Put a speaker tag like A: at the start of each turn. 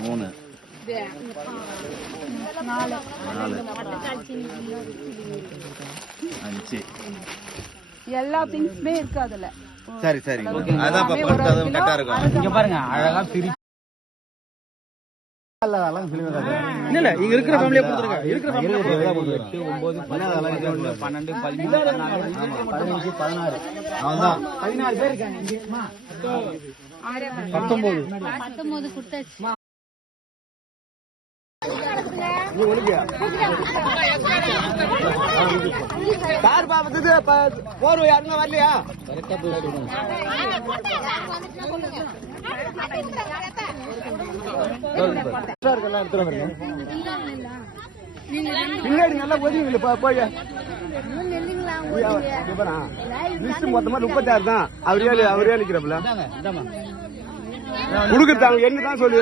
A: மூணு.
B: நாலு.
A: அஞ்சு.
B: எல்லா திங்ஸ்மே இருக்கு அதுல
A: சரி. சரி அதான் கரெக்டா இருக்கும்.
C: இங்க பாருங்க அழகா பிரி
D: இல்ல இங்க இருக்கிற ஃபேமிலியை கொடுத்துருங்க. இருக்கிற
C: எட்டு ஒன்பது பதினொன்று பன்னெண்டு பதிமூணு பதினஞ்சு பதினாறு. பதினாலு பேர் இருக்காங்க இங்க. அம்மா,
D: பத்தொன்பது
E: பத்தொன்பது கொடுத்தாச்சு.
D: கார் பாப்பது போர்வை யாருமே வரலையா? பின்னாடி நல்லா ஒதுங்க போய். லிஸ்ட் மொத்தமா முப்பத்தாறு தான். அவர் ஏழு அவர் ஏழு நிக்கிறப்பல
C: இந்தாங்க, இந்தாம்மா.
D: கொடுக்குறது அவங்க என்ன தான் சொல்லி